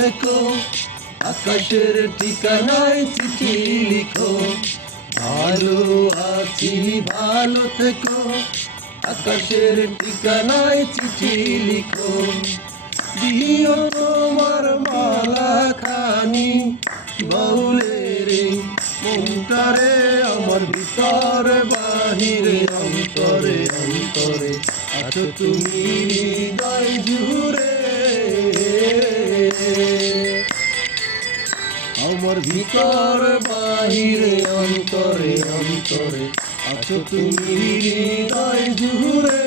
থেকো, আকাশের ঠিকানায় চিঠি লিখো। ভালো আছি ভালো থেকো, আকাশের ঠিকানায় চিঠি লিখো। দিও তোমার মালা খানি বাউলের মনটারে, আমার ভিতরে বাহিরে অন্তরে অন্তরে আছো তুমি হৃদয় জুড়ে। আমার ভিতর বাহিরে অন্তরে অন্তরে আছো তুমি হৃদয় জুড়ে।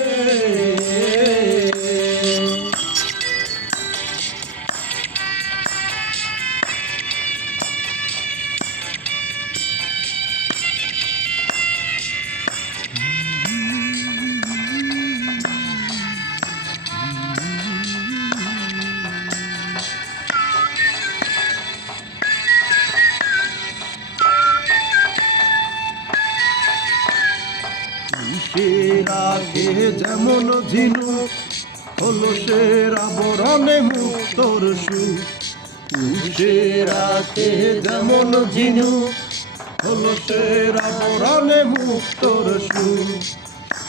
সে রাখে যেমন ঝিনুক, হলো সে আবরণে মুক্তর সুখ। সে রাখে যেমন ঝিনুক, হলো সে আবরণে মুক্তর সুখ।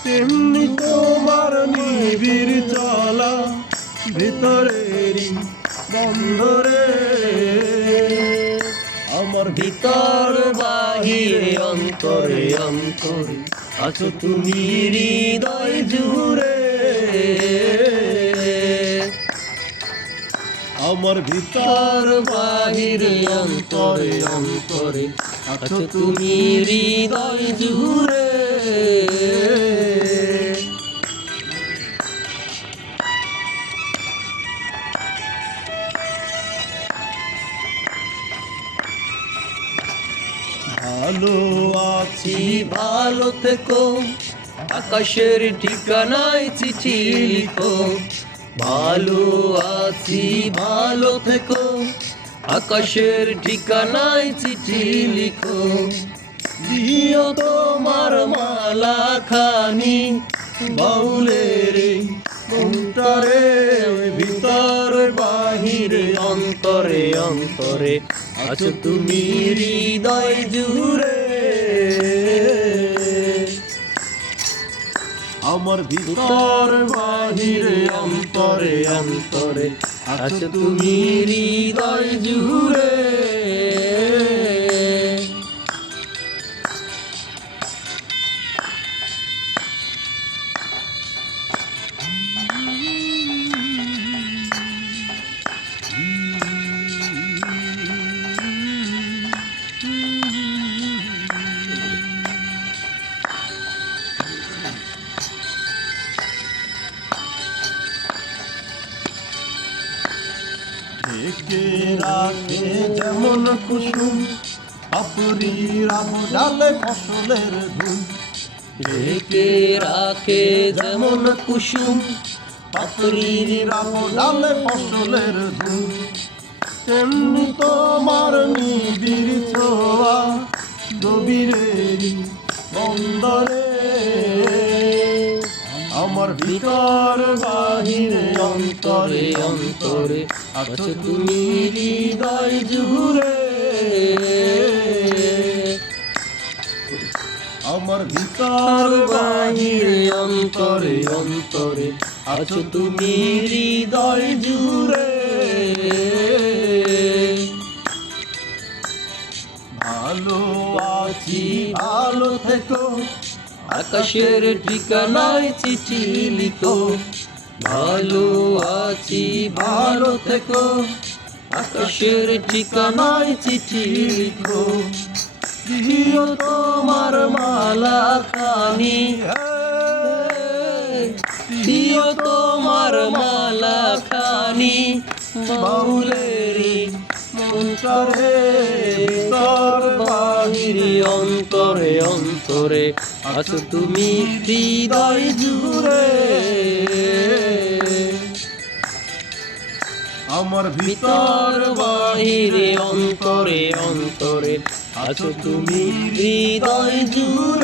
তেমনি তোমার নিবিড় চলা ভিতরেরই বন্ধরে, আমার ভিতর বাহিরে অন্তরে অন্তরে আছো তুমি হৃদয় জুড়ে। আমার ভিতর বাহিরে অন্তরে অন্তরে আছো তুমি হৃদয় জুড়ে। ভালো আছি ভালো থেকো, আকাশের ঠিকানায় চিঠি লিখো। ভালো আছি ভালো থেকো, আকাশের ঠিকানায় চিঠি লিখো। দিও তোমার মালা খানি বাউলের মনটারে, ভিতর বাহিরে অন্তরে অন্তরে আছো তুমি হৃদয় জুড়ে। আমার ভিতর বাহিরে অন্তরে অন্তরে আছো তুমি হৃদয় জুড়ে। ঢেকে রাখে যেমন কুসুম, পাপড়ির ডালে ফসলের ধুম। ঢেকে রাখে যেমন কুসুম, পাপড়ির ডালে ফসলের ধুম। তেমনি তোমার নিবিড় ছোঁয়া গভীরের বন্দরে, আমার ভিতর বাহিরে অন্তরে অন্তরে আছো তুমি হৃদয় জুড়ে। আমার ভিতর বাহিরে অন্তরে অন্তরে আছো তুমি হৃদয় জুড়ে। ভালো আছি ভালো থেকো, আকাশের ঠিকানায় চিঠি লিখো। ভালো আছি ভালো থেকো, আকাশের ঠিকানায় চিঠি লিখো। দিও তোমার মালা খানি, দিও তোমার মালা খানি বাউলেরি মনটারে, ভিতর বাহিরে অন্তরে অন্তরে আছো তুমি হৃদয় জুড়ে। আমার ভিতর বাহিরে অন্তরে অন্তরে আছো তুমি হৃদয় জুড়ে।